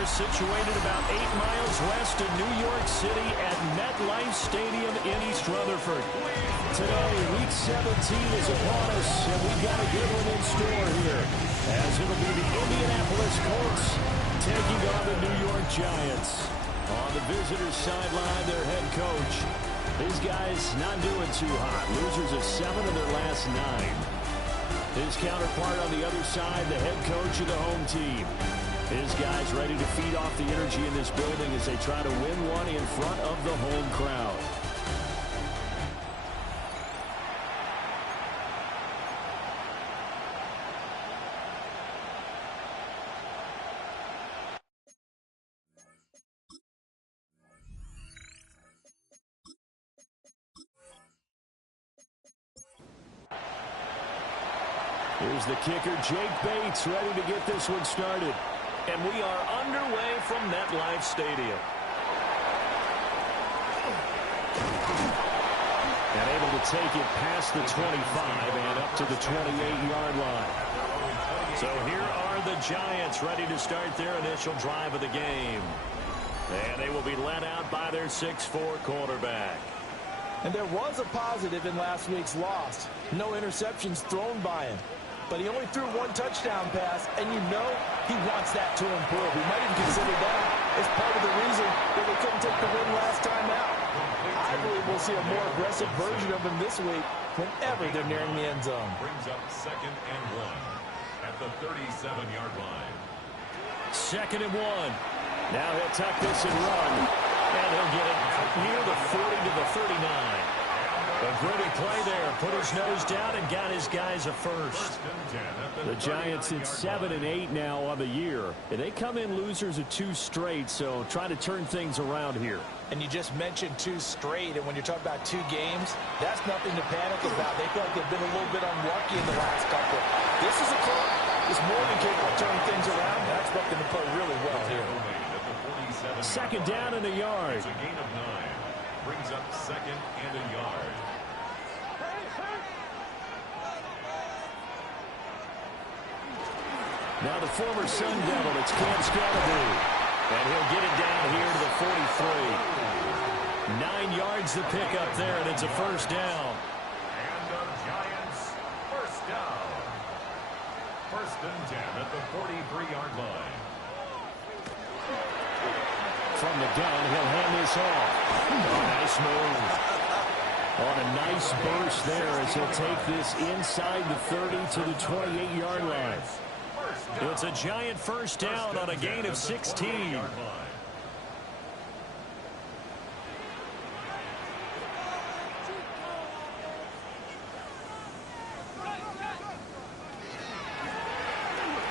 they're situated about 8 miles west of New York City at MetLife Stadium in East Rutherford. Today, Week 17 is upon us, and we've got a good one in store here, as it'll be the Indianapolis Colts taking on the New York Giants. On the visitors' sideline, their head coach. These guys not doing too hot. Losers of 7 of their last 9. His counterpart on the other side, the head coach of the home team. His guys ready to feed off the energy in this building as they try to win one in front of the home crowd. Here's the kicker, Jake Bates, ready to get this one started. And we are underway from MetLife Stadium. And able to take it past the 25 and up to the 28-yard line. So here are the Giants ready to start their initial drive of the game. And they will be led out by their 6'4" quarterback. And there was a positive in last week's loss. No interceptions thrown by him. But he only threw 1 touchdown pass, and you know he wants that to improve. He might even consider that as part of the reason that they couldn't take the win last time out. I believe we'll see a more aggressive version of him this week whenever they're nearing the end zone. Brings up 2nd and 1 at the 37-yard line. 2nd and 1. Now he'll tuck this and run. And he'll get it near the 40 to the 39. A gritty play there. Put his nose down and got his guys a first. The Giants at 7 and 8 now on the year. And they come in losers of 2 straight, so try to turn things around here. And you just mentioned 2 straight, and when you're talking about 2 games, that's nothing to panic about. They feel like they've been a little bit unlucky in the last couple. This is a club that's more than capable of turning things around. I expect them to play really well here. 2nd down and a yard. It's a gain of 9. Brings up 2nd and a yard. Now the former Sun Devil, it's Cam Scalaboo. And he'll get it down here to the 43. 9 yards to pick up there, and it's a first down. And the Giants, first down. 1st and 10 at the 43-yard line. From the gun, he'll hand this off. Oh, nice move. On a nice burst there as he'll take this inside the 30 to the 28-yard line. It's a Giant first down on a gain of 16.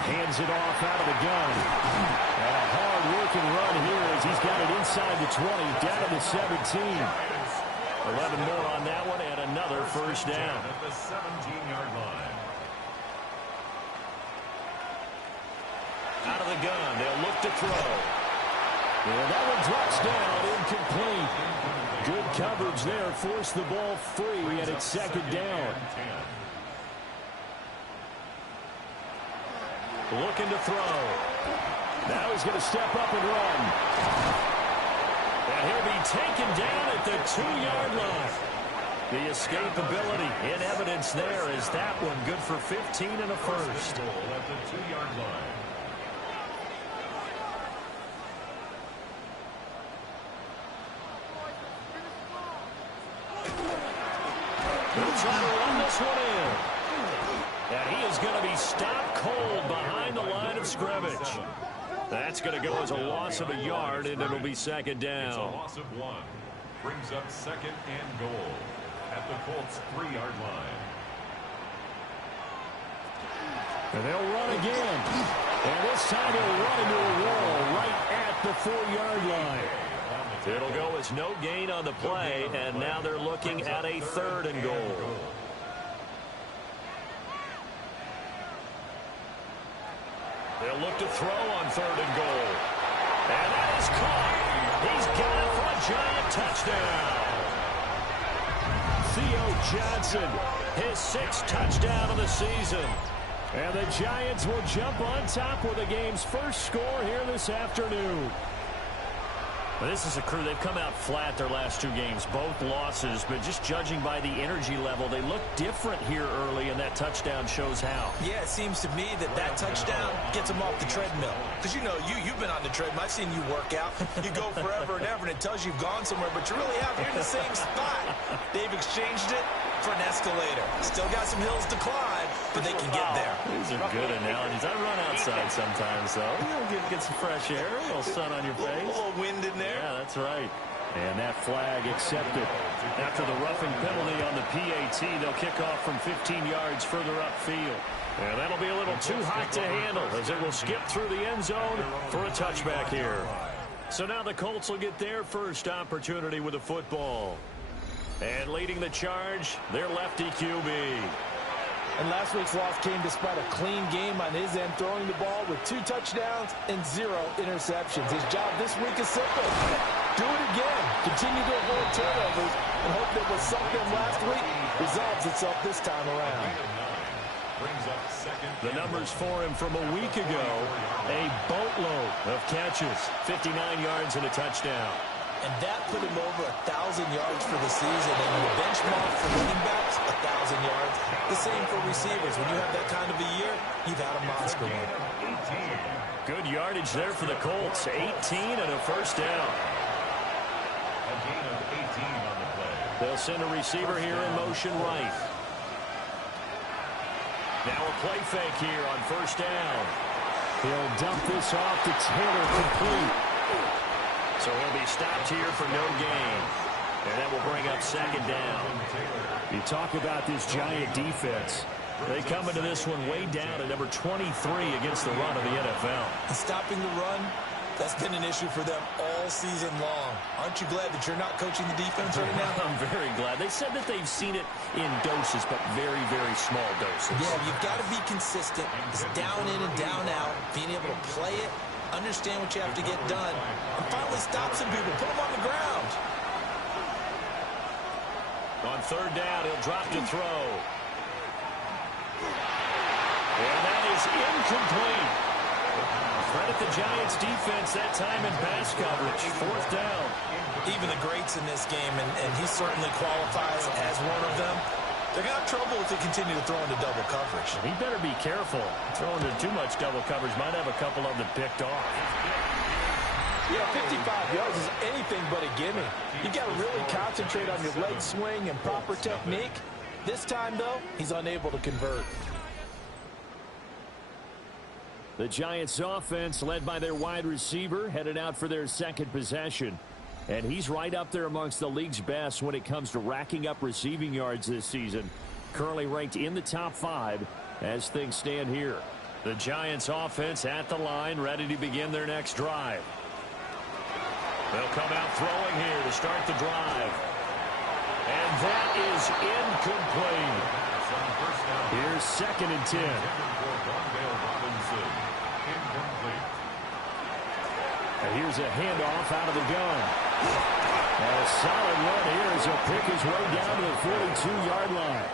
Hands it off out of the gun. And a hard-working run here as he's got it inside the 20, down to the 17. 11 more on that one, and another first down. At the 17-yard line. Out of the gun, they'll look to throw. Well, that one drops down, incomplete. Good coverage there, forced the ball free, and it's 2nd down. Looking to throw. Now he's going to step up and run. And he'll be taken down at the 2-yard line. The escapability in evidence there is that one good for 15 and a first. At the 2-yard line. He'll try to run this one in. And he is going to be stopped cold behind the line of scrimmage. That's going to go as a loss of a yard, and it'll be 2nd down. It's a loss of 1. Brings up 2nd and goal at the Colts' 3-yard line. And they'll run again. And this time he'll run into a wall right at the 4-yard line. It'll go as no gain on the play, and now they're looking at a 3rd and goal. They'll look to throw on 3rd and goal. And that is caught. He's got it for a Giant touchdown. Theo Johnson, his 6th touchdown of the season. And the Giants will jump on top with the game's first score here this afternoon. Well, this is a crew, they've come out flat their last 2 games, both losses, but just judging by the energy level, they look different here early, and that touchdown shows how. Yeah, it seems to me that touchdown gets them off the treadmill. Because, you know, you've been on the treadmill. I've seen you work out. You go forever and ever, and it tells you you've gone somewhere, but you really haven't. You're in the same spot. They've exchanged it for an escalator. Still got some hills to climb, but they can get there. These are good analogies. I run outside sometimes, though. Get some fresh air, a little sun on your face. A little wind in there. Yeah, that's right. And that flag accepted. After the roughing penalty on the PAT, they'll kick off from 15 yards further upfield. And that'll be a little too hot to handle as it will skip through the end zone for a touchback here. So now the Colts will get their first opportunity with the football. And leading the charge, their lefty QB. And last week's loss came despite a clean game on his end, throwing the ball with 2 touchdowns and 0 interceptions. His job this week is simple. Do it again. Continue to avoid turnovers and hope that what sunk them last week resolves itself this time around. The numbers for him from a week ago, a boatload of catches, 59 yards and a touchdown. And that put him over 1,000 yards for the season. And the benchmark for running backs, 1,000 yards. The same for receivers. When you have that kind of a year, you've had a monster one. Good yardage there for the Colts. 18 and a first down. A gain of 18 on the play. They'll send a receiver here in motion right. Now a play fake here on first down. He'll dump this off to Taylor, complete. So he'll be stopped here for no gain. And that will bring up second down. You talk about this Giant defense. They come into this one way down at number 23 against the run of the NFL. And stopping the run, that's been an issue for them all season long. Aren't you glad that you're not coaching the defense right now? I'm very glad. They said that they've seen it in doses, but very, very small doses. Yeah, you've got to be consistent. It's down in and down out. Being able to play it, understand what you have to get done, and finally stop some people, put them on the ground. On third down, he'll drop to throw. And that is incomplete. Credit the Giants defense that time in pass coverage. Fourth down. Even the greats in this game, and he certainly qualifies as one of them, they're going to have trouble if they continue to throw into double coverage. He better be careful. Throwing into too much double coverage might have a couple of them picked off. Yeah, 55 yards is anything but a gimme. You got to really concentrate on your leg swing and proper technique. This time, though, he's unable to convert. The Giants offense, led by their wide receiver, headed out for their second possession. And he's right up there amongst the league's best when it comes to racking up receiving yards this season. Currently ranked in the top 5 as things stand here. The Giants offense at the line, ready to begin their next drive. They'll come out throwing here to start the drive. And that is incomplete. Here's second and 10. And here's a handoff out of the gun. And a solid run here as he'll pick his way down to the 42-yard line.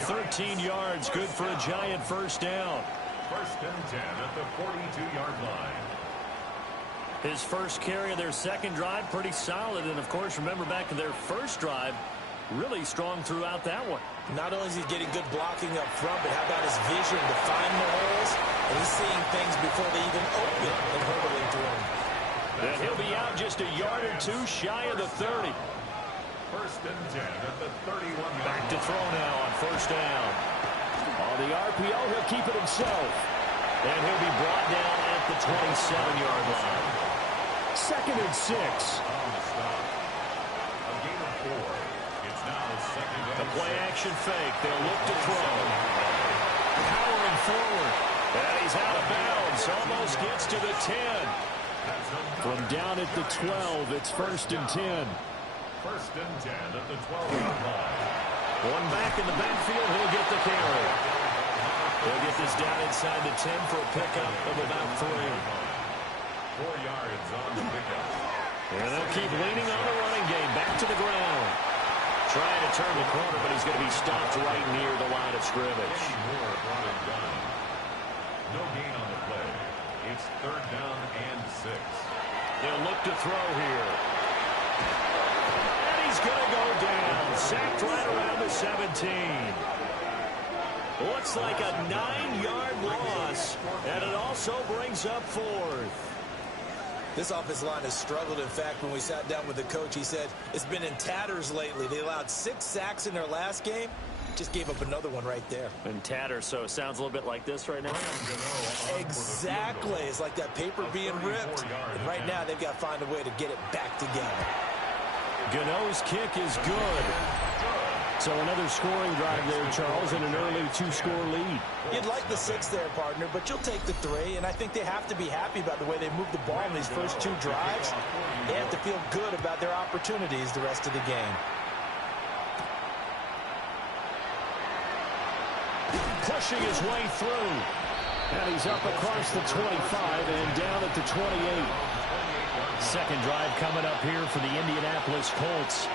13 yards, good for a Giant first down. First and 10 at the 42-yard line. His first carry of their second drive, pretty solid. And, of course, remember back to their first drive, really strong throughout that one. Not only is he getting good blocking up front, but how about his vision to find the holes? And he's seeing things before they even open and hurtling through them. And he'll be out just a yard or two shy of the 30. First and 10 at the 31-yard Back to throw now on first down. On the RPO, he'll keep it himself. And he'll be brought down at the 27-yard line. Second and 6. A gain of 4. It's now second and The play action fake. They'll look to throw. Powering forward. And he's out of bounds. Almost gets to the 10. From down at the 12, it's first and 10. First and 10 at the 12-yard line. One back in the backfield. He'll get the carry. He'll get this down inside the 10 for a pickup of about 3. 4 yards on the pickup. And they'll keep leaning on the running game. Back to the ground. Trying to turn the corner, but he's going to be stopped right near the line of scrimmage. No gain on the play. It's 3rd down and 6. They'll look to throw here. And he's going to go down. Sacked right around the 17. Looks like a 9-yard loss, and it also brings up 4th. This offensive line has struggled. In fact, when we sat down with the coach, he said it's been in tatters lately. They allowed 6 sacks in their last game. Just gave up another one right there. And tatters, so it sounds a little bit like this right now. Exactly. It's like that paper being ripped. And right now, they've got to find a way to get it back together. Gano's kick is good. So another scoring drive there, Charles, and an early 2-score lead. You'd like the 6 there, partner, but you'll take the 3. And I think they have to be happy about the way they moved the ball in these first 2 drives. They have to feel good about their opportunities the rest of the game. Pushing his way through. And he's up across the 25 and down at the 28. Second drive coming up here for the Indianapolis Colts.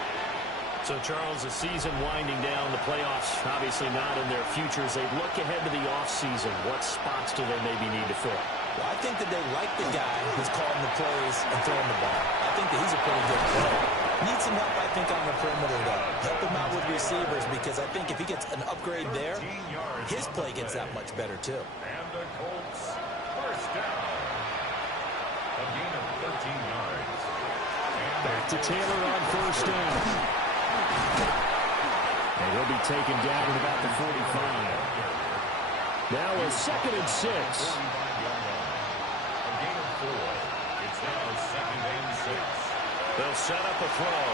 So, Charles, the season winding down, the playoffs obviously not in their futures. They look ahead to the offseason. What spots do they maybe need to fill? Well, I think that they like the guy who's calling the plays and throwing the ball. I think that he's a pretty good player. Needs some help, I think, on the perimeter, though. Help him out with receivers, because I think if he gets an upgrade there, his play gets that much better, too. And the Colts, 1st down. A gain of 13 yards. Back to Taylor on 1st down. And he'll be taken down at about the 45. Now a 2nd and 6. A gain of 4. It's now 2nd and 6. They'll set up a throw.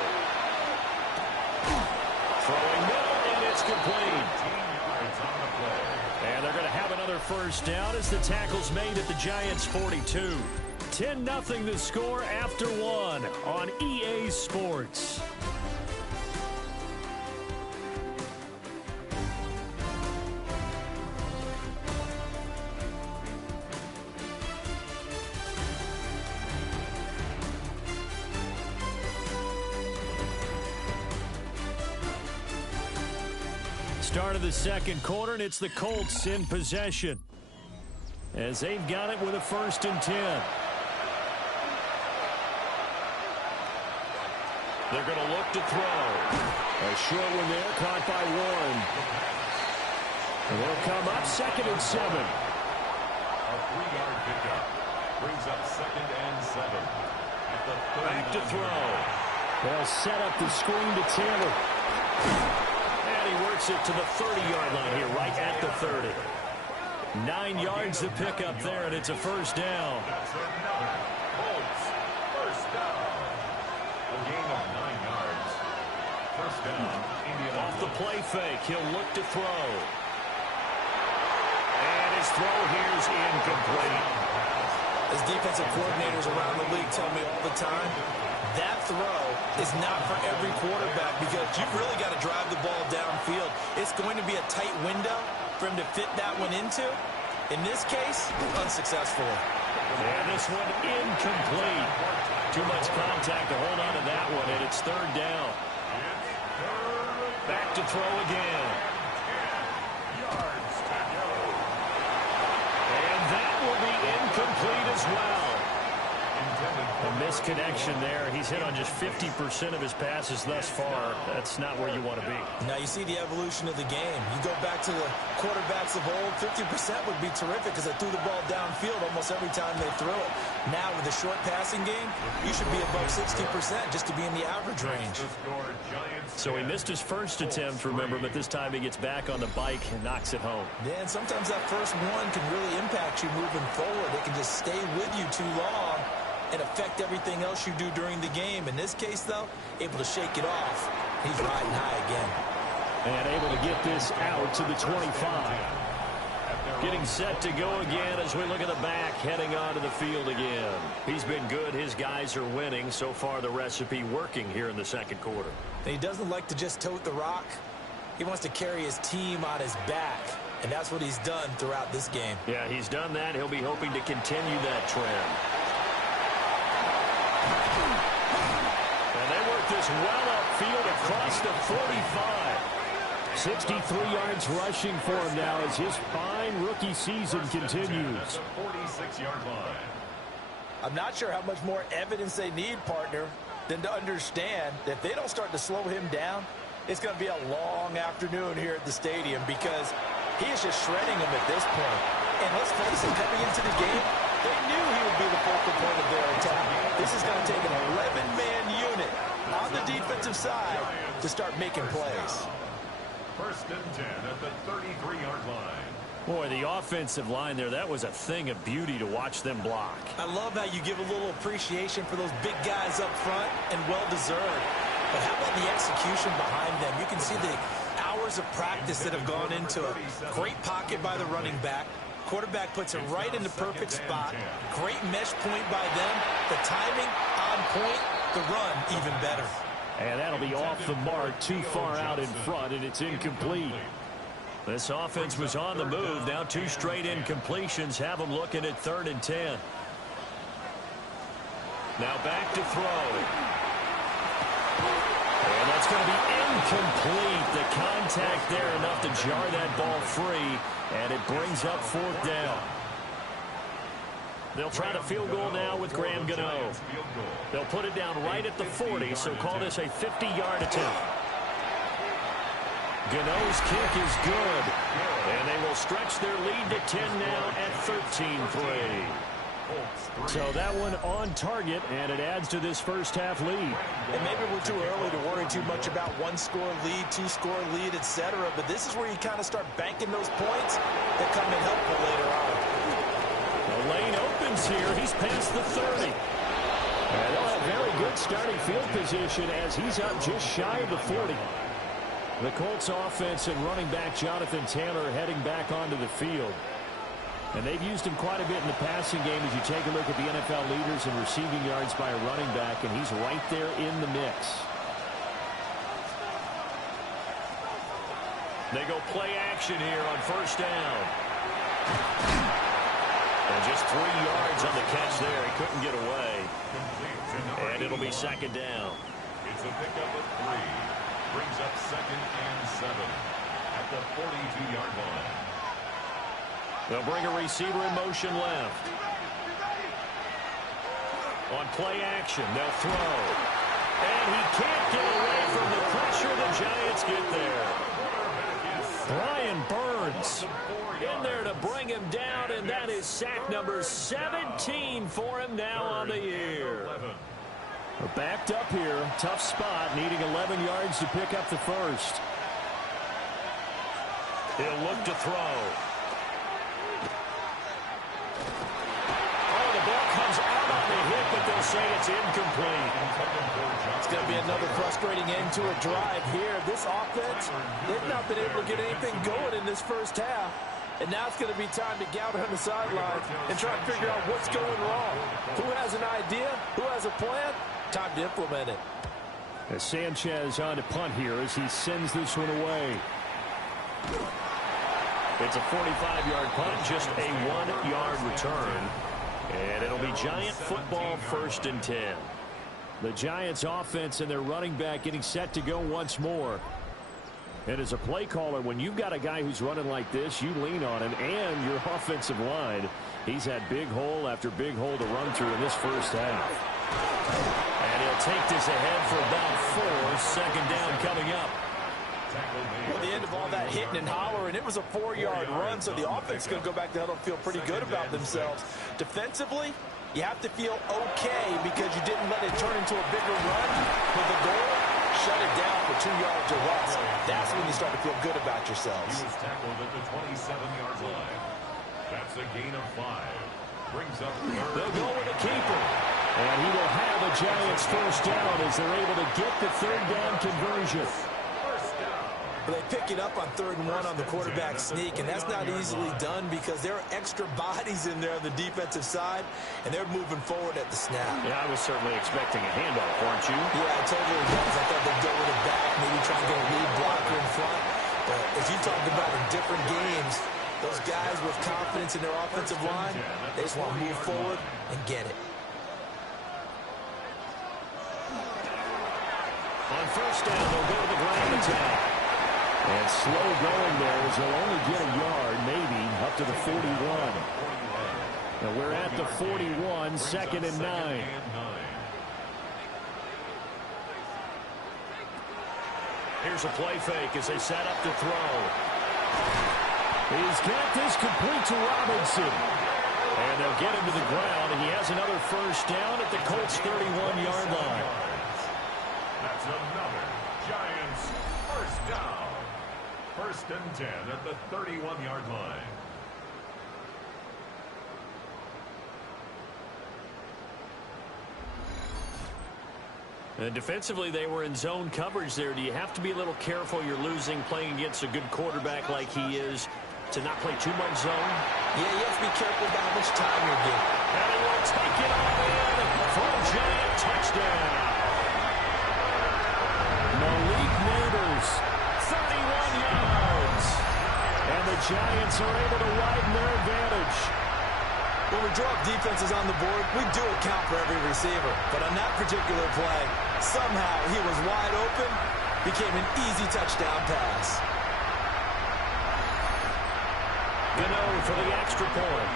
Throwing middle, and it's complete. 18 yards on the play. And they're going to have another 1st down as the tackle's made at the Giants' 42. 10-0 the score after 1 on EA Sports. Start of the 2nd quarter, and it's the Colts in possession as they've got it with a 1st and 10. They're going to look to throw. A short one there, caught by Warren. And they'll come up 2nd and 7. A 3-yard pickup brings up 2nd and 7. At the Back to throw. They'll set up the screen to Taylor. And he works it to the 30-yard line here, right at the 30. 9 yards to pick up there, and it's a 1st down. That's another Colts 1st down. A gain of 9 yards. 1st down. Indianapolis. Off the play fake, he'll look to throw. And his throw here's incomplete. As defensive coordinators around the league tell me all the time, that throw is not for every quarterback, because you've really got to drive the ball downfield. It's going to be a tight window for him to fit that one into. In this case, unsuccessfully. And this one incomplete. Too much contact to hold on to that one, and it's 3rd down. Back to throw again. And that will be incomplete as well. A misconnection there. He's hit on just 50% of his passes thus far. That's not where you want to be. Now you see the evolution of the game. You go back to the quarterbacks of old, 50% would be terrific because they threw the ball downfield almost every time they threw it. Now with the short passing game, you should be above 60% just to be in the average range. So he missed his first attempt, remember, but this time he gets back on the bike and knocks it home. Yeah, and sometimes that first one can really impact you moving forward. It can just stay with you too long and affect everything else you do during the game. In this case, though, able to shake it off. He's riding high again. And able to get this out to the 25. Getting set to go again as we look at the back, heading onto the field again. He's been good. His guys are winning. So far, the recipe working here in the 2nd quarter. He doesn't like to just tote the rock. He wants to carry his team on his back. And that's what he's done throughout this game. Yeah, he's done that. He'll be hoping to continue that trend. And they work this well upfield across the 45. 63 yards rushing for him now as his fine rookie season continues. 46-yard line. I'm not sure how much more evidence they need, partner, than to understand that if they don't start to slow him down, it's going to be a long afternoon here at the stadium because he is just shredding them at this point. And let's face it, coming into the game, they knew he would be the focal point of their attack. This is going to take an 11-man unit on the defensive side to start making plays. First and 10 at the 33-yard line. Boy, the offensive line there, that was a thing of beauty to watch them block. I love how you give a little appreciation for those big guys up front, and well-deserved. But how about the execution behind them? You can see the hours of practice that have gone into it. Great pocket by the running back. Quarterback puts it right in the perfect spot. Great mesh point by them. The timing on point. The run even better. And that'll be off the mark, too far out in front, and it's incomplete. This offense was on the move. Now 2 straight incompletions have them looking at 3rd and 10. Now back to throw. And that's going to be incomplete. The contact there enough to jar that ball free, and it brings up 4th down. They'll try the field goal now with Graham Gano. They'll put it down right at the 40, so call this a 50-yard attempt. Gano's kick is good, and they will stretch their lead to 10 now at 13-3. So that one on target, and it adds to this first half lead. And maybe we're too early to worry too much about 1-score lead, 2-score lead, etc. But this is where you kind of start banking those points that come in helpful later on. The lane opens here. He's past the 30. And they'll have very good starting field position as he's up just shy of the 40. The Colts offense and running back Jonathan Taylor heading back onto the field. And they've used him quite a bit in the passing game as you take a look at the NFL leaders in receiving yards by a running back, and he's right there in the mix. They go play action here on 1st down. And just 3 yards on the catch there. He couldn't get away. And it'll be 2nd down. It's a pickup of 3. Brings up 2nd and 7 at the 42-yard line. They'll bring a receiver in motion left. On play action, they'll throw. And he can't get away from the pressure. The Giants get there. Brian Burns in there to bring him down, and that is sack number 17 for him now on the year. Backed up here, tough spot, needing 11 yards to pick up the first. He'll look to throw. Oh, the ball comes out on the hit, but they'll say it's incomplete. It's going to be another frustrating end to a drive here. This offense, they've not been able to get anything going in this first half. And now it's going to be time to gather on the sidelines and try to figure out what's going wrong. Who has an idea? Who has a plan? Time to implement it. As Sanchez on to punt here as he sends this one away. It's a 45-yard punt, just a 1-yard return. And it'll be Giant football 1st and 10. The Giants offense and their running back getting set to go once more. And as a play caller, when you've got a guy who's running like this, you lean on him and your offensive line. He's had big hole after big hole to run through in this first half. And he'll take this ahead for about 4. 2nd down coming up. Well, the end of all that hitting and hollering, it was a 4-yard run, so the offense is going to go back to huddle and feel pretty good about themselves. Defensively, you have to feel okay because you didn't let it turn into a bigger run. But the goal, shut it down for 2 yards or less. That's when you start to feel good about yourselves. He was tackled at the 27-yard line. That's a gain of 5. Brings up 3rd. They'll go with a keeper. And he will have the Giants 1st down as they're able to get the 3rd down conversion. They pick it up on 3rd and 1 on the quarterback sneak, and that's not easily done because there are extra bodies in there on the defensive side, and they're moving forward at the snap. Yeah, I was certainly expecting a handoff, weren't you? Yeah, I totally was. I thought they'd go with it back, maybe try and get a lead blocker in front. But as you talked about in different games, those guys with confidence in their offensive line, they just want to move forward and get it. On first down, they'll go to the ground attack. And slow going there as they'll only get a yard, maybe, up to the 41. And we're at the 41, second and 9. Here's a play fake as they set up to throw. He's got this complete to Robinson. And they'll get him to the ground, and he has another first down at the Colts' 31-yard line. That's another Giants first down. First and 10 at the 31-yard line. And defensively, they were in zone coverage there. Do you have to be a little careful? You're losing, playing against a good quarterback like he is, to not play too much zone? Yeah, you have to be careful about how much time you're getting. And he will take it all in for a Giant touchdown. Malik Neighbors, 31 yards. and the Giants are able to widen their advantage. When we draw up defenses on the board, we do account for every receiver. But on that particular play, somehow he was wide open, became an easy touchdown pass. Gano for the extra point.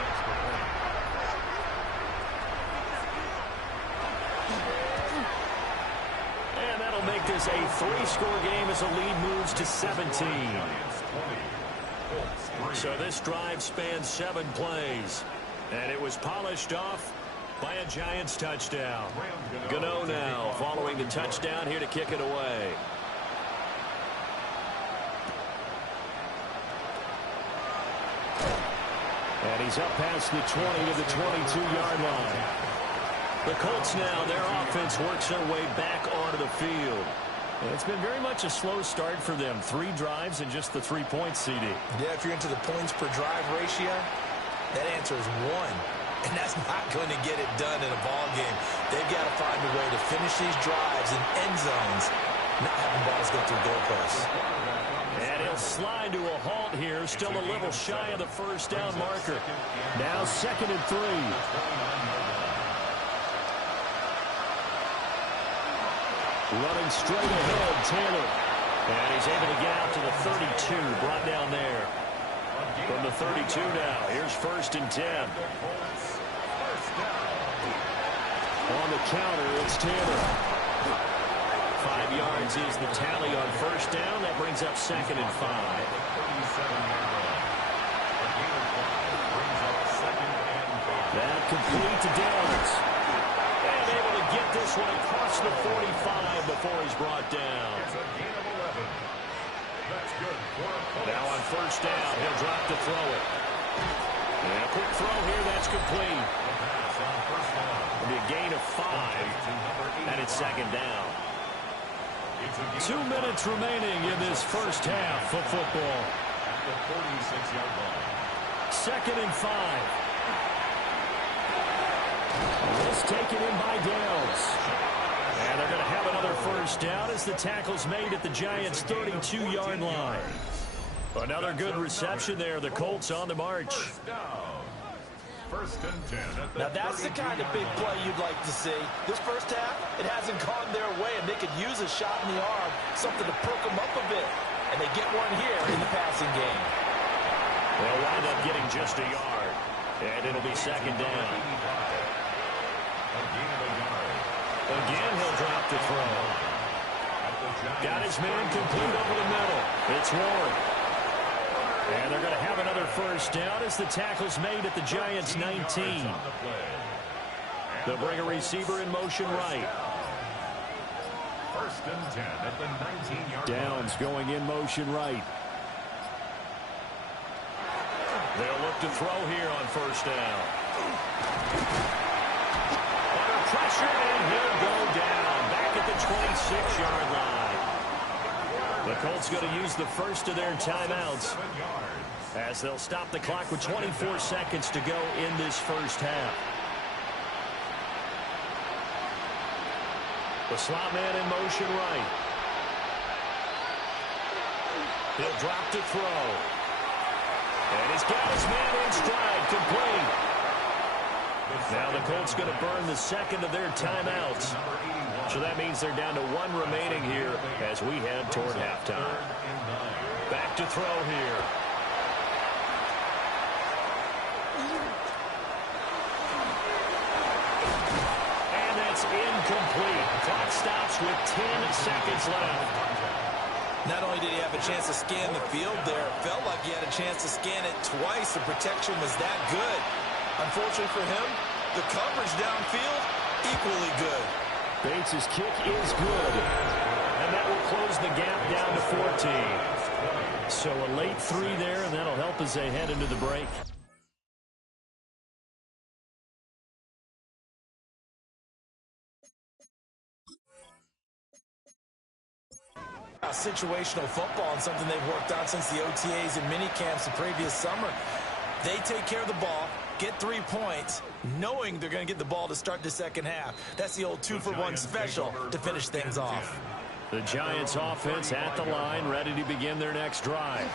And that'll make this a 3-score game as the lead moves to 17. So this drive spans 7 plays. And it was polished off by a Giants touchdown. Gano now following the touchdown here to kick it away. And he's up past the 20 to the 22-yard line. The Colts now, their offense works their way back onto the field. And it's been very much a slow start for them. 3 drives and just the 3 points, CD. Yeah, if you're into the points per drive ratio, that answer is 1. And that's not going to get it done in a ball game. They've got to find a way to finish these drives in end zones, not having balls go through goalposts. And he'll slide to a halt here, still a little shy of the first down marker. Now second and 3. Running straight ahead, Taylor. And he's able to get out to the 32, brought down there. From the 32 now, here's first and 10. On the counter, it's Taylor. 5 yards is the tally on first down. That brings up second and 5. That complete to Downs. And able to get this one across the 45 before he's brought down. Now on first down, he'll drop to throw it. And a quick throw here, that's complete. It'll be a gain of 5, and it's second down. 2 minutes remaining in this first half of football. At the 46-yard line. Second and 5. This taken in by Downs. And they're going to have another first down as the tackle's made at the Giants' 32-yard line. Another good reception there. The Colts on the march. First and 10 at the Now that's the kind of big play you'd like to see. This first half, it hasn't gone their way, and they could use a shot in the arm, something to perk them up a bit. And they get one here in the passing game. They'll wind up getting just a yard. And it'll be second down. Again, he'll drop to throw. Got his man complete over the middle. It's Warren. And they're going to have another first down as the tackle's made at the Giants' 19. They'll bring a receiver in motion right. First and 10 at the 19-yard line. Downs going in motion right. They'll look to throw here on first down. Under pressure, and he'll go down. Back at the 26-yard line. The Colts going to use the first of their timeouts as they'll stop the clock with 24 seconds to go in this first half. The slot man in motion right. He'll drop to throw. And he's got his man in stride, complete. Now the Colts going to burn the second of their timeouts. So that means they're down to one remaining here as we head toward halftime. Back to throw here. And that's incomplete. Clock stops with 10 seconds left. Not only did he have a chance to scan the field there, it felt like he had a chance to scan it twice. The protection was that good. Unfortunately for him, the coverage downfield, equally good. Bates' kick is good. And that will close the gap down to 14. So a late 3 there, and that'll help as they head into the break. Situational football and something they've worked on since the OTAs and mini camps the previous summer. They take care of the ball, get 3 points, knowing they're going to get the ball to start the second half. That's the old 2-for-1 special to finish things off. The Giants offense at the line, ready to begin their next drive.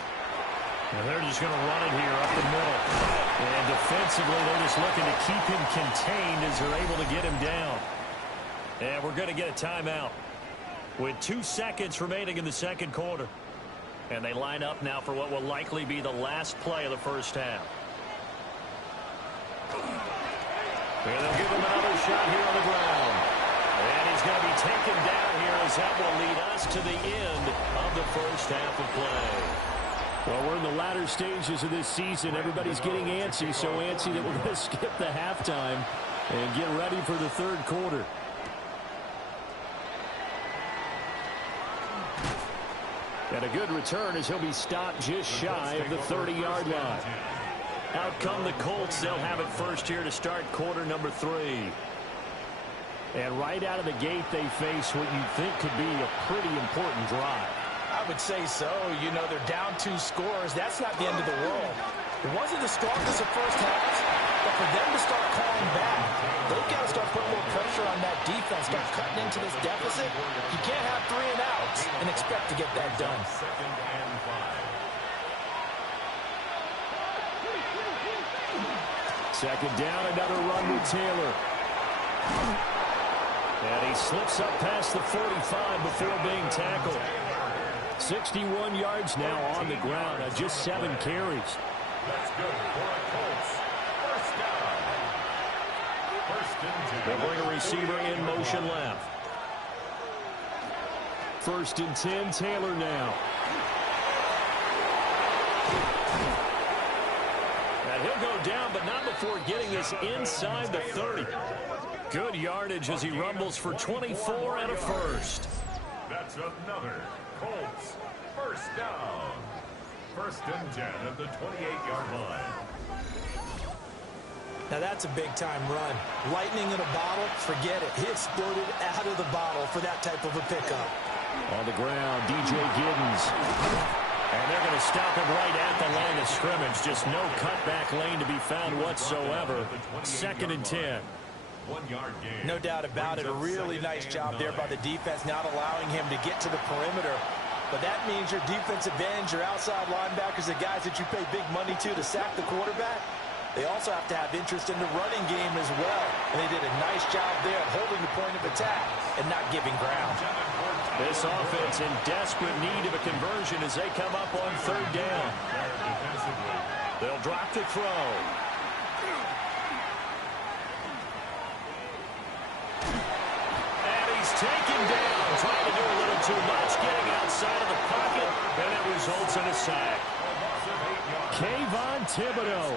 And they're just going to run it here up the middle. And defensively, they're just looking to keep him contained as they're able to get him down. And we're going to get a timeout with 2 seconds remaining in the second quarter. And they line up now for what will likely be the last play of the first half. And they'll give him another shot here on the ground. And he's going to be taken down here as that will lead us to the end of the first half of play. Well, we're in the latter stages of this season. Everybody's getting antsy, so antsy that we're going to skip the halftime and get ready for the third quarter. And a good return as he'll be stopped just shy of the 30-yard line. Out come the Colts. They'll have it first here to start quarter number 3. And right out of the gate, they face what you think could be a pretty important drive. I would say so. You know, they're down 2 scores. That's not the end of the world. It wasn't the strongest of first halves, but for them to start calling back, they've got to start putting more pressure on that defense, start cutting into this deficit. You can't have 3 and outs and expect to get that done. Second down, another run with Taylor. And he slips up past the 45 before being tackled. 61 yards now on the ground on just 7 carries. That's good for a Colts. First down. First and 10. They'll bring a receiver in motion left. First and 10, Taylor now. And he'll go down, but not before getting this inside the 30. Good yardage as he rumbles for 24 and a first. That's another Colts first down. First and 10 at the 28-yard line. Now that's a big-time run. Lightning in a bottle, forget it. He exploded out of the bottle for that type of a pickup. On the ground, DJ Giddens. And they're going to stop him right at the line of scrimmage. Just no cutback lane to be found whatsoever. Second and 10. 1 yard gain. No doubt about it. A really nice job there by the defense, not allowing him to get to the perimeter. But that means your defensive ends, your outside linebackers, the guys that you pay big money to sack the quarterback, they also have to have interest in the running game as well. And they did a nice job there of holding the point of attack and not giving ground. This offense in desperate need of a conversion as they come up on third down. They'll drop the throw. And he's taken down, trying to do a little too much, getting outside of the pocket, and it results in a sack. Kayvon Thibodeau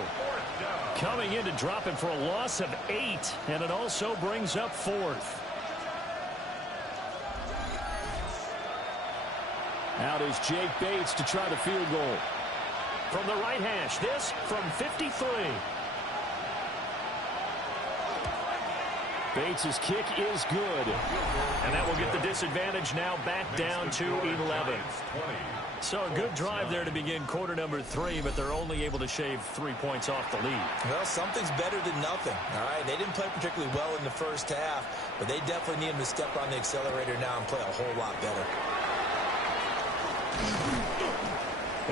Coming in to drop it for a loss of 8, and it also brings up 4th. Out is Jake Bates to try the field goal. From the right hash, this from 53. Bates' kick is good. And that will get the disadvantage now back down to 11. So a good drive there to begin quarter number 3, but they're only able to shave 3 points off the lead. Well, something's better than nothing. All right, they didn't play particularly well in the first half, but they definitely need him to step on the accelerator now and play a whole lot better.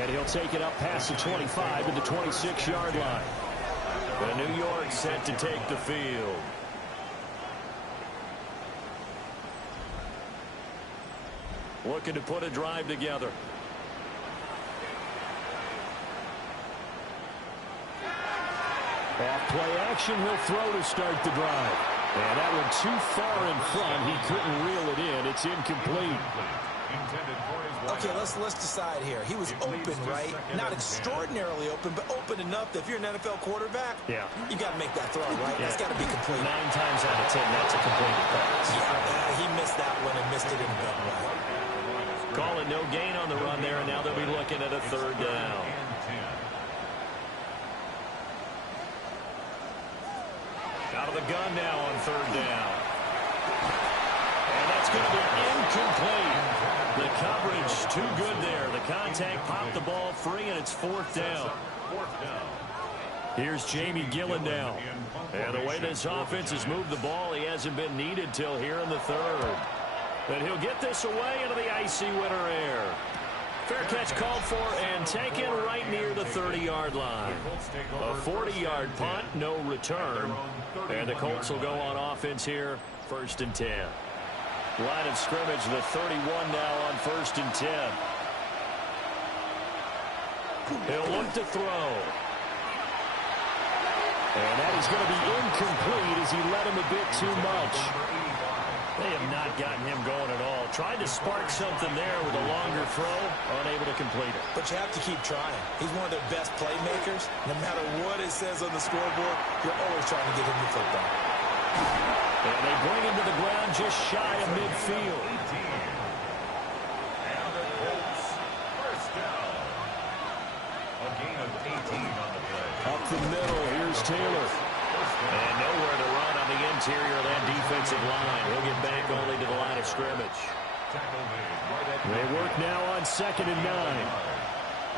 And he'll take it up past the 25 to the 26-yard line. The New York set to take the field. Looking to put a drive together. Off play action, he'll throw to start the drive. And that one too far in front. He couldn't reel it in. It's incomplete. Okay, let's decide here. He was open, right? Not extraordinarily open, but open enough that if you're an NFL quarterback, you got to make that throw, right? That's got to be complete. 9 times out of 10, that's a completed pass. Yeah, he missed that one and missed it in a big way. Calling no gain on the run there, and now they'll be looking at a third down. Out of the gun now on third down. And that's going to be incomplete. The coverage too good there. The contact popped the ball free, and it's fourth down. Here's Jamie Gillen now. And the way this offense has moved the ball, he hasn't been needed till here in the third. And he'll get this away into the icy winter air. Fair catch called for and taken right near the 30-yard line. A 40-yard punt, no return. And the Colts will go on offense here, 1st and 10. Line of scrimmage, the 31 now on 1st and 10. He'll look to throw. And that is going to be incomplete as he led him a bit too much. They have not gotten him going at all. Tried to spark something there with a longer throw, unable to complete it. But you have to keep trying. He's one of their best playmakers. No matter what it says on the scoreboard, you're always trying to get him the football. And they bring him to the ground just shy of midfield. And the Colts, first down. A gain of 18 on the play. Up the middle, here's Taylor. And nowhere to run on the interior of that defensive line. He'll get back only to the line of scrimmage. They work now on 2nd and 9.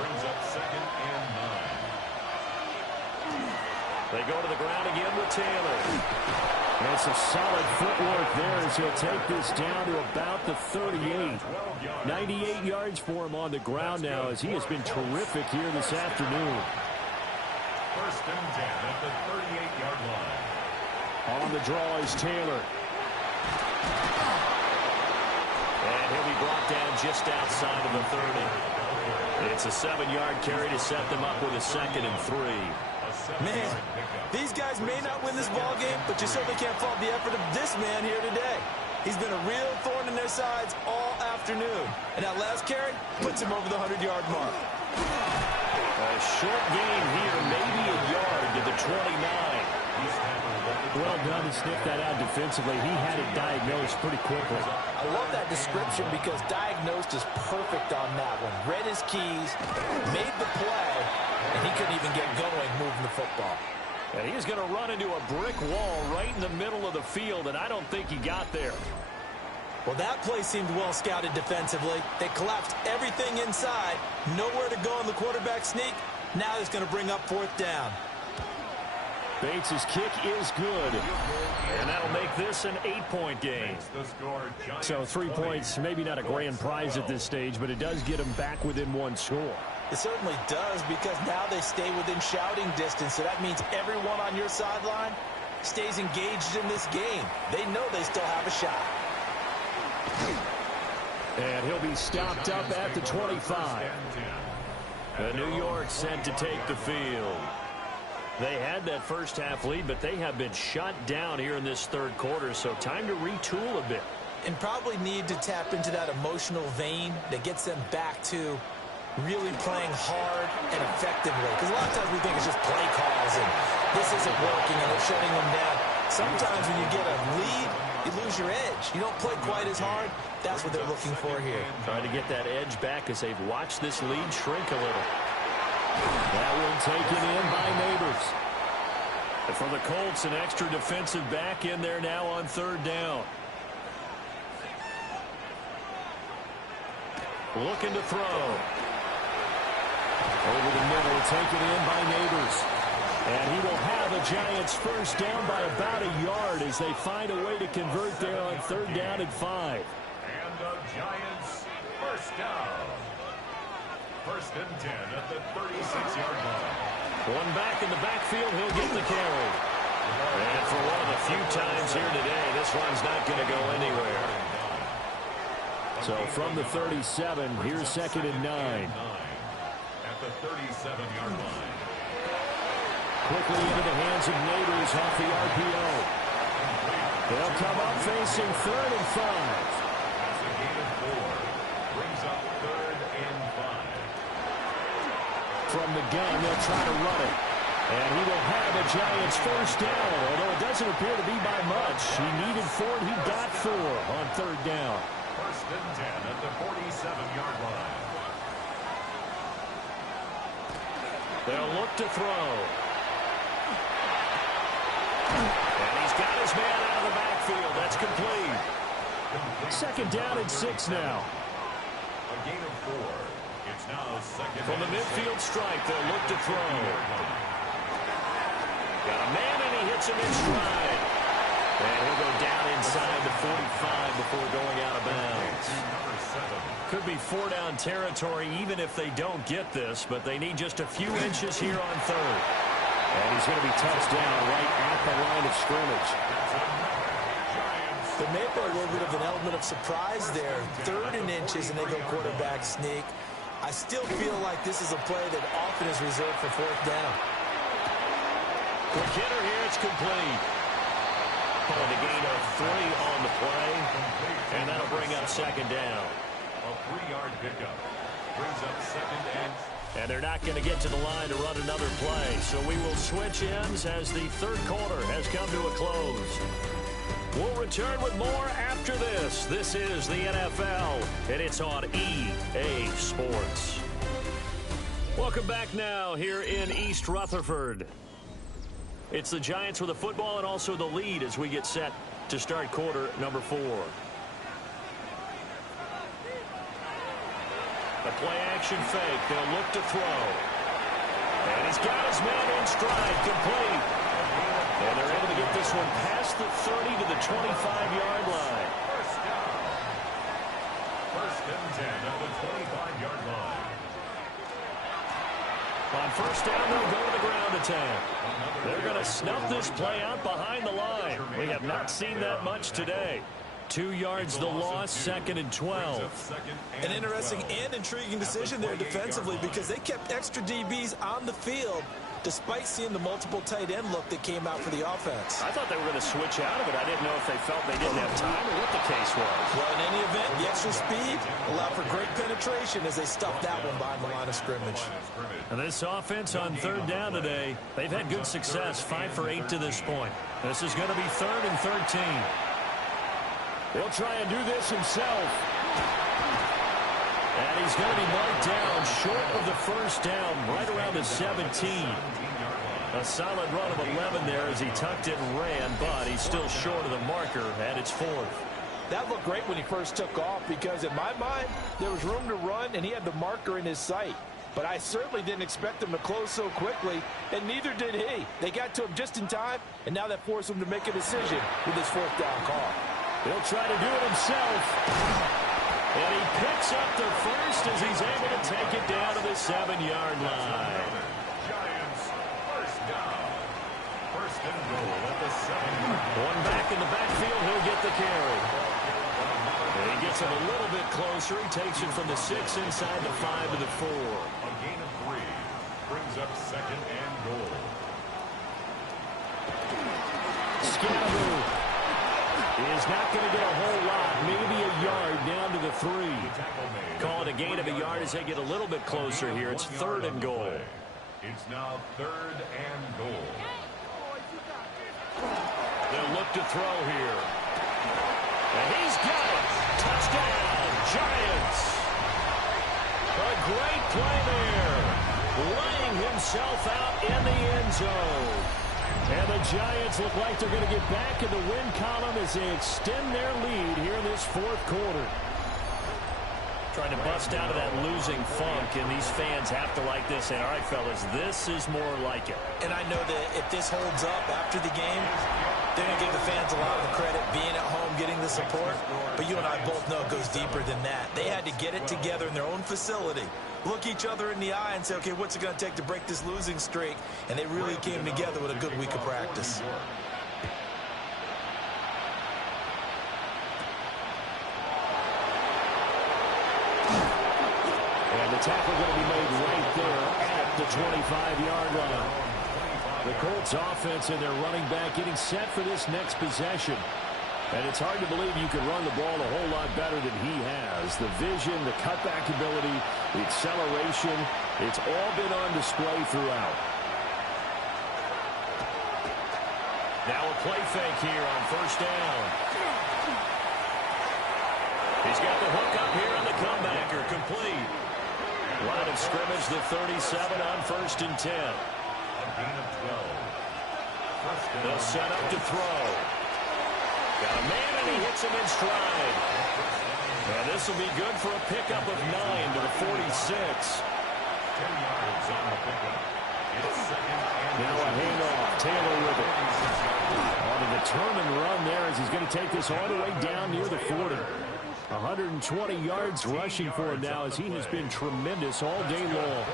Brings up 2nd and 9. They go to the ground again with Taylor. And it's a solid footwork there as he'll take this down to about the 38. 98 yards for him on the ground now as he has been terrific here this afternoon. 1st and 10 at the 38-yard line. On the draw is Taylor. And he'll be brought down just outside of the 30. It's a 7-yard carry to set them up with a 2nd and 3. Man, these guys may not win this ball game, but you certainly can't fault the effort of this man here today. He's been a real thorn in their sides all afternoon. And that last carry puts him over the 100-yard mark. A short gain here, maybe a yard to the 29. Well done to sniff that out defensively. He had it diagnosed pretty quickly. I love that description because diagnosed is perfect on that one. Read his keys, made the play, and he couldn't even get going moving the football. And he's going to run into a brick wall right in the middle of the field, and I don't think he got there. Well, that play seemed well scouted defensively. They collapsed everything inside. Nowhere to go on the quarterback sneak. Now he's going to bring up 4th down. Bates' kick is good. And that'll make this an 8-point game. So 3 points, maybe not a grand prize at this stage, but it does get them back within one score. It certainly does because now they stay within shouting distance. So that means everyone on your sideline stays engaged in this game. They know they still have a shot. And he'll be stopped up at the 25. The New York sent to take the field. They had that first half lead, but they have been shut down here in this third quarter, so time to retool a bit. And probably need to tap into that emotional vein that gets them back to really playing hard and effectively. Because a lot of times we think it's just play calls and this isn't working and it's shutting them down. Sometimes when you get a lead, you lose your edge. You don't play quite as hard. That's what they're looking for here. Trying to get that edge back as they've watched this lead shrink a little. That one taken in by Neighbors. And for the Colts, an extra defensive back in there now on 3rd down. Looking to throw. Over the middle, taken in by Neighbors. And he will have a Giants first down by about a yard as they find a way to convert there on 3rd down and 5. And the Giants first down. 1st and 10 at the 36-yard line. One back in the backfield, he'll get the carry. And for one of the few times here today, this one's not going to go anywhere. So from the 37, here's 2nd and 9. At the 37-yard line. Quickly into the hands of Neighbors off the RPO. They'll come up facing 3rd and 5. That's a gain of 4. Brings up 3rd and 5. From the gun, they'll try to run it. And he will have a Giants first down, although it doesn't appear to be by much. He needed 4, and he got 4 on 3rd down. 1st and 10 at the 47-yard line. They'll look to throw. And he's got his man out of the backfield. That's complete. 2nd down and 6 now. A gain of 4. It's now 2nd. From the midfield stripe, they'll look to throw. Got a man, and he hits him in stride. And he'll go down inside the 45 before going out of bounds. Could be 4-down territory even if they don't get this, but they need just a few inches here on 3rd. And he's going to be touched down right at the line of scrimmage. There may be a little bit of an element of surprise there. 3rd and inches, and they go quarterback sneak. I still feel like this is a play that often is reserved for 4th down. Quick hitter here, it's complete. Calling a gain of 3 on the play, and that'll bring up 2nd down. A 3-yard pickup. Brings up 2nd and... And they're not going to get to the line to run another play, so we will switch ends as the 3rd quarter has come to a close. We'll return with more after this. This is the NFL, and it's on EA Sports. Welcome back now here in East Rutherford. It's the Giants with the football and also the lead as we get set to start quarter number 4. The play-action fake. They'll look to throw. And he's got his man in stride, complete. And they're able to get this one past the 30 to the 25-yard line. First down. 1st and 10 at the 25-yard line. On 1st down, they'll go to the ground attack. They're going to snuff this play out behind the line. We have not seen that much today. 2 yards the loss, 2nd and 12. An interesting and intriguing decision there defensively because they kept extra DBs on the field despite seeing the multiple tight end look that came out for the offense. I thought they were going to switch out of it. I didn't know if they felt they didn't have time or what the case was. Well, in any event, the extra speed allowed for great penetration as they stuffed that one behind the line of scrimmage. And this offense on 3rd down today, they've had good success, 5 for 8 to this point. This is going to be 3rd and 13. He'll try and do this himself. And he's going to be marked down short of the 1st down, right around the 17. A solid run of 11 there as he tucked it and ran, but he's still short of the marker, and it's 4th. That looked great when he first took off because in my mind, there was room to run, and he had the marker in his sight. But I certainly didn't expect him to close so quickly, and neither did he. They got to him just in time, and now that forced him to make a decision with his 4th down call. He'll try to do it himself. And he picks up the first as he's able to take it down to the 7-yard line. Giants, first down. 1st and goal at the 7-yard line. One back in the backfield, he'll get the carry. And he gets him a little bit closer. He takes it from the 6 inside the 5 to the 4. A gain of 3. Brings up 2nd and goal. Scannaboo is not going to get a whole lot, maybe a yard down to the 3. Call it a gain of a yard as they get a little bit closer here. It's 3rd and goal. It's now 3rd and goal. They'll look to throw here. And he's got it. Touchdown, Giants. A great play there. Laying himself out in the end zone. And the Giants look like they're going to get back in the win column as they extend their lead here in this 4th quarter. Trying to bust out of that losing funk, and these fans have to like this. And all right, fellas, this is more like it. And I know that if this holds up after the game, They're going to give the fans a lot of the credit being at home, getting the support. But you and I both know it goes deeper than that. They had to get it together in their own facility, look each other in the eye and say, okay, what's it going to take to break this losing streak? And they really came together with a good week of practice. And the tackle going to be made right there at the 25-yard line. The Colts offense and their running back getting set for this next possession. And it's hard to believe you can run the ball a whole lot better than he has. The vision, the cutback ability, the acceleration, it's all been on display throughout. Now a play fake here on first down. He's got the hook up here on the comebacker, complete. Line of scrimmage, the 37 on 1st and 10. They'll set up to throw. Got a man, and he hits him in stride. And this will be good for a pickup of 9 to the 46. 10 yards on the pickup. Now a handoff. Taylor with it. On a determined run there as he's going to take this all the way down near the 40. 120 yards rushing for him now as he has been tremendous all day long.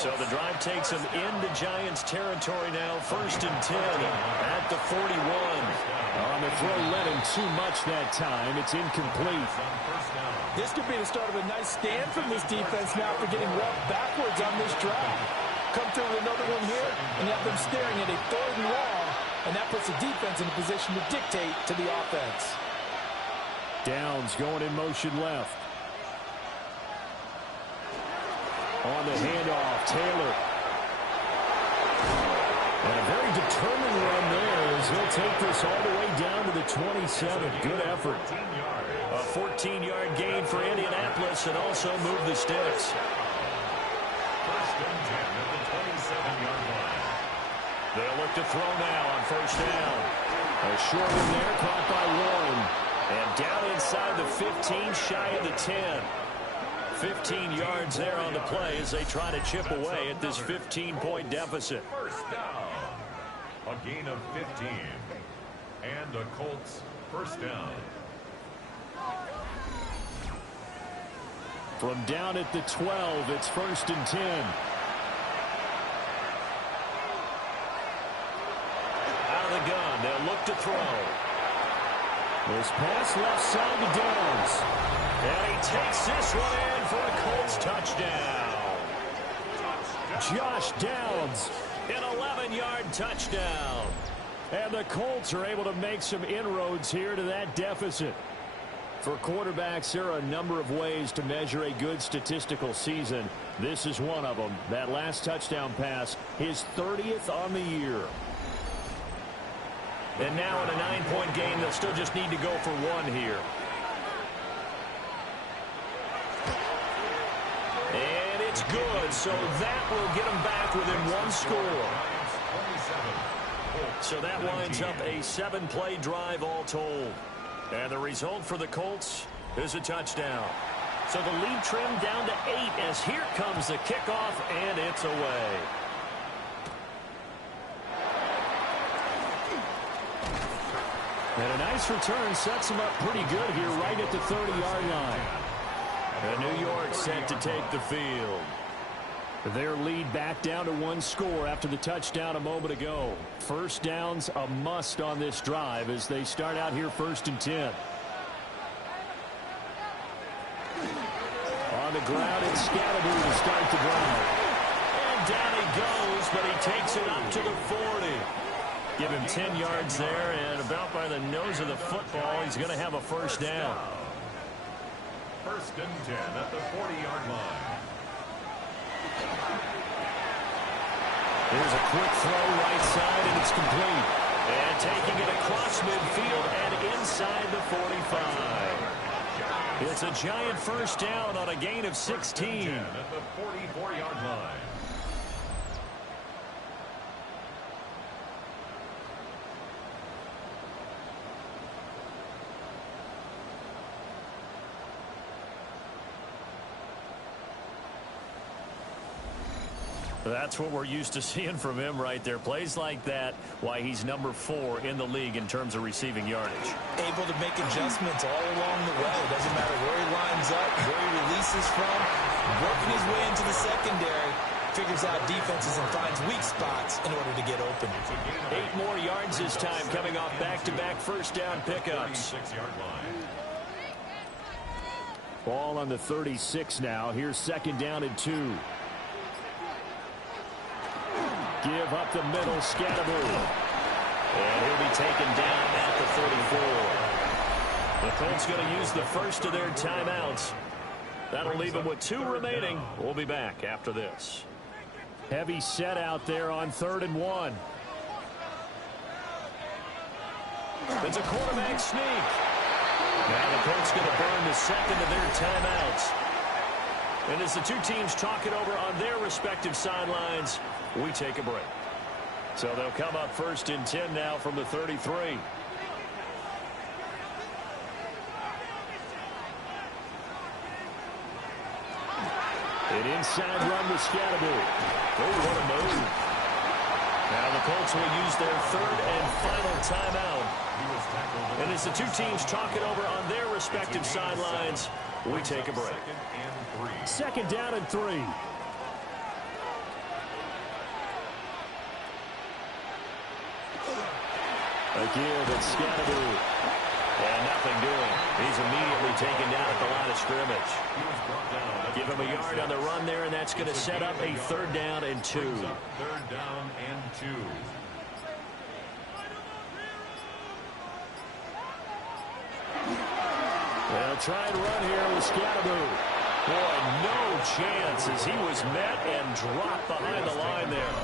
So the drive takes him into Giants territory now. 1st and 10 at the 41. On the throw, led him too much that time. It's incomplete. This could be the start of a nice stand from this defense now for getting roughed backwards on this drive. Come through with another one here, and you have them staring at a 3rd and long, and that puts the defense in a position to dictate to the offense. Downs going in motion left. On the handoff, Taylor. And a very determined run there as he'll take this all the way down to the 27. Good effort. A 14-yard gain for Indianapolis and also move the sticks. 1st and 10 at the 27-yard line. They'll look to throw now on 1st down. A short one there, caught by Warren. And down inside the 15, shy of the 10. 15 yards there on the play as they try to chip away at this 15-point deficit. 1st down. A gain of 15. And a Colts 1st down. From down at the 12, it's 1st and 10. Out of the gun, they'll look to throw. This pass left side to Downs. And he takes this one in for a Colts touchdown. Josh Downs. An 11-yard touchdown. And the Colts are able to make some inroads here to that deficit. For quarterbacks, there are a number of ways to measure a good statistical season. This is one of them. That last touchdown pass, his 30th on the year. And now in a 9-point game, they'll still just need to go for one here. And it's good, so that will get them back within one score. So that winds up a 7-play drive all told. And the result for the Colts is a touchdown. So the lead trimmed down to 8 as here comes the kickoff, and it's away. And a nice return sets him up pretty good here right at the 30-yard line. And New York set to take the field. Their lead back down to 1 score after the touchdown a moment ago. 1st downs a must on this drive as they start out here 1st and 10. On the ground, it's Scatterby to start the drive. And down he goes, but he takes it up to the 40. Give him 10 yards there, and about by the nose of the football, he's going to have a 1st down. 1st and 10 at the 40-yard line. Here's a quick throw right side, and it's complete. And taking it across midfield and inside the 45. It's a giant 1st down on a gain of 16. At the 44-yard line. That's what we're used to seeing from him right there. Plays like that, why he's number 4 in the league in terms of receiving yardage. Able to make adjustments all along the way. Doesn't matter where he lines up, where he releases from. Working his way into the secondary. Figures out defenses and finds weak spots in order to get open. 8 more yards this time, coming off back-to-back first down pickups. Ball on the 36 now. Here's second down and 2. Give up the middle, Scatteroo. And he'll be taken down at the 34. The Colts going to use the first of their timeouts. That'll leave them with 2 remaining. We'll be back after this. Heavy set out there on 3rd and 1. It's a quarterback sneak. Now the Colts going to burn the second of their timeouts. And as the 2 teams talk it over on their respective sidelines, we take a break. So they'll come up 1st and 10 now from the 33. An inside run with Scatteroo. Oh, what a move. Now the Colts will use their 3rd and final timeout. And as the 2 teams talk it over on their respective sidelines, we take a break. Second down and 3. Again, it's Scatteroo. And nothing doing. He's immediately taken down at the line of scrimmage. Give him a yard on the run there, and that's going to set up a 3rd down and 2. 3rd down and 2. They'll try and run here with Scatteroo. Boy, no chance as he was met and dropped behind the line there.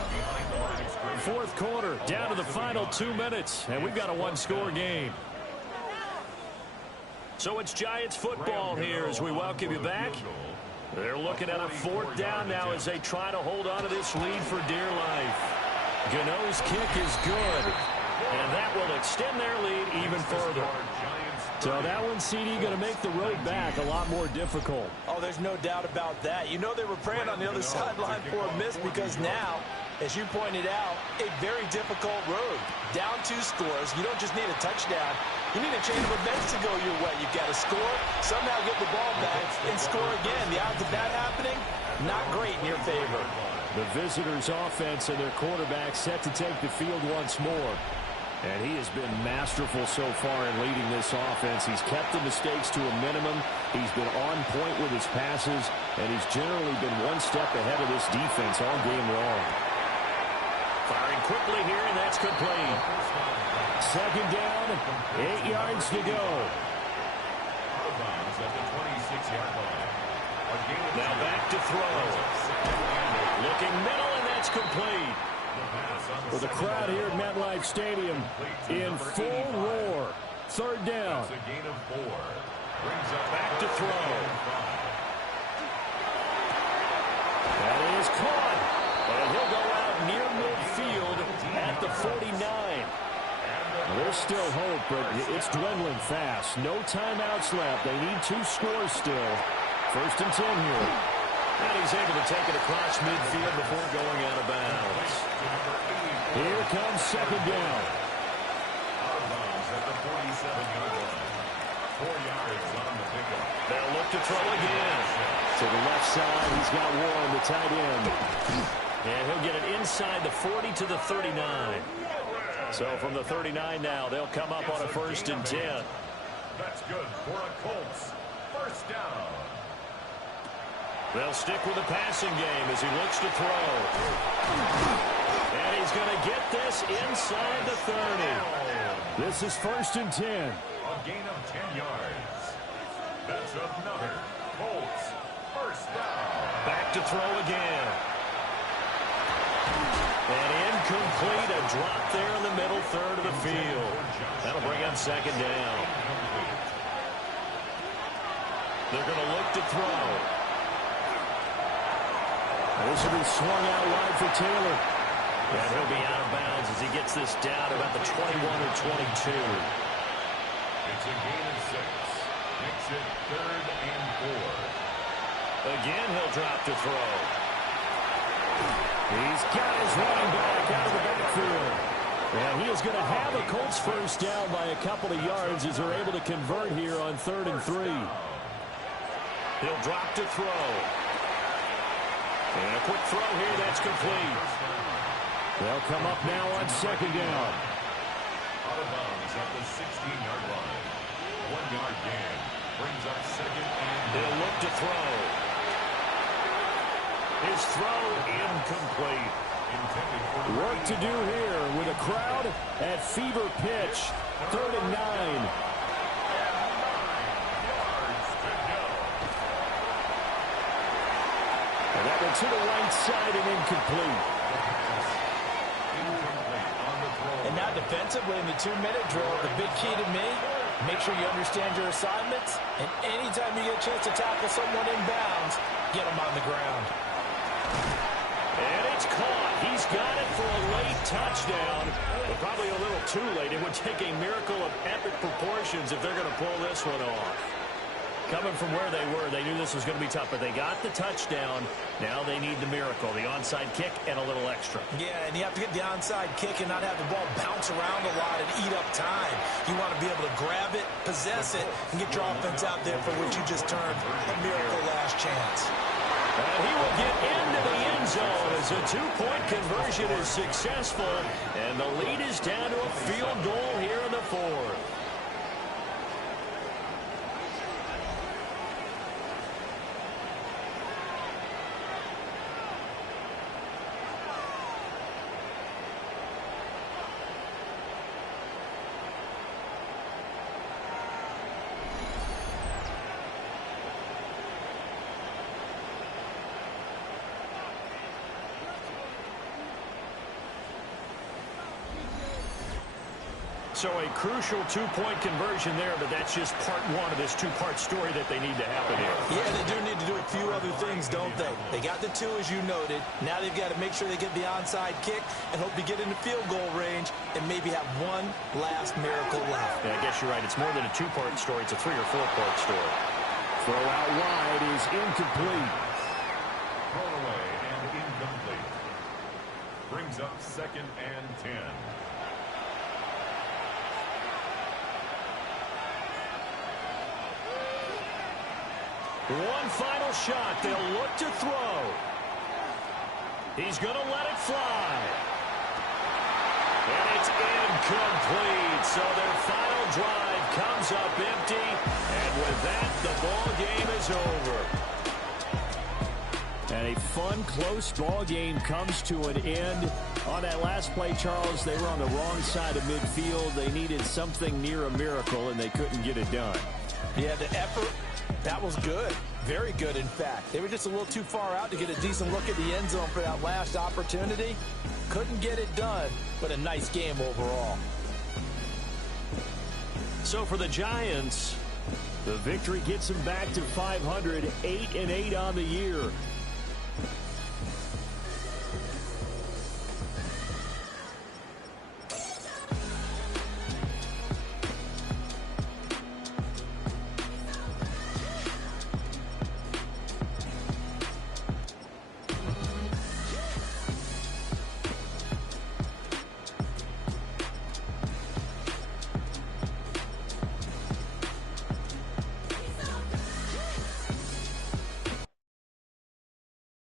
4th quarter, down to the final 2 minutes, and we've got a 1-score game. So it's Giants football here as we welcome you back. They're looking at a 4th down now as they try to hold on to this lead for dear life. Gano's kick is good, and that will extend their lead even further. So that one, CD, going to make the road back a lot more difficult. Oh, there's no doubt about that. You know they were praying on the other sideline for a miss because now, as you pointed out, a very difficult road. Down 2 scores. You don't just need a touchdown. You need a chain of events to go your way. You've got to score, somehow get the ball back, and score again. The odds of that happening, not great in your favor. The visitors' offense and their quarterback set to take the field once more. And he has been masterful so far in leading this offense. He's kept the mistakes to a minimum. He's been on point with his passes, and he's generally been one step ahead of this defense all game long. Firing quickly here, and that's complete. Second down, 8 yards to go. Now back to throw. Looking middle, and that's complete. With the crowd here at MetLife Stadium in full roar. 3rd down. Back to throw. That is caught. And he'll go out near midfield at the 49. There's still hope, but it's dwindling fast. No timeouts left. They need 2 scores still. 1st and 10 here. And he's able to take it across midfield before going out of bounds. Here comes second down. Out of bounds at the 47-yard line. 4 yards on the pickup. They'll look to throw again. To the left side, he's got Warren, the tight end. And he'll get it inside the 40 to the 39. So from the 39 now, they'll come up on a 1st and 10. That's good for a Colts. 1st down. They'll stick with the passing game as he looks to throw. And he's going to get this inside the 30. This is 1st and 10. A gain of 10 yards. That's another Colts 1st down. Back to throw again. And incomplete, a drop there in the middle 3rd of the field. That'll bring up 2nd down. They're going to look to throw. This will be swung out wide for Taylor. And he'll be out of bounds as he gets this down about the 21 or 22. It's a gain of 6. Makes it 3rd and 4. Again, he'll drop to throw. He's got his running back out of the backfield. And he is going to have a Colts first down by a couple of yards as they're able to convert here on 3rd and 3. He'll drop to throw. And a quick throw here, that's complete. They'll come up now on 2nd down. Out of bounds at the 16-yard line. 1-yard gain. Brings up 2nd and... They'll look to throw. His throw incomplete. Work to do here with a crowd at fever pitch. 3rd and 9. And that one to the right side and incomplete. And now defensively in the 2-minute drill, the big key to me, make sure you understand your assignments, and anytime you get a chance to tackle someone in bounds, get them on the ground. And it's caught. He's got it for a late touchdown, but probably a little too late. It would take a miracle of epic proportions if they're going to pull this one off. Coming from where they were, they knew this was going to be tough, but they got the touchdown. Now they need the miracle, the onside kick and a little extra. Yeah, and you have to get the onside kick and not have the ball bounce around a lot and eat up time. You want to be able to grab it, possess it, and get your offense out there for what you just termed a miracle last chance. And he will get into the end zone as a 2-point conversion is successful, and the lead is down to a field goal here in the 4th. So a crucial 2-point conversion there, but that's just part one of this 2-part story that they need to happen here. Yeah, they do need to do a few other things, don't they? They got the 2, as you noted. Now they've got to make sure they get the onside kick and hope to get into field goal range and maybe have one last miracle left. Yeah, I guess you're right. It's more than a 2-part story. It's a 3- or 4-part story. Throw out wide is incomplete. Thrown away and incomplete. Brings up 2nd and 10. One final shot. They'll look to throw. He's going to let it fly. And it's incomplete. So their final drive comes up empty. And with that, the ball game is over. And a fun, close ball game comes to an end. On that last play, Charles, they were on the wrong side of midfield. They needed something near a miracle, and they couldn't get it done. Yeah, the effort, that was good. Very good, in fact. They were just a little too far out to get a decent look at the end zone for that last opportunity. Couldn't get it done, but a nice game overall. So for the Giants, the victory gets them back to 500, 8-8 on the year.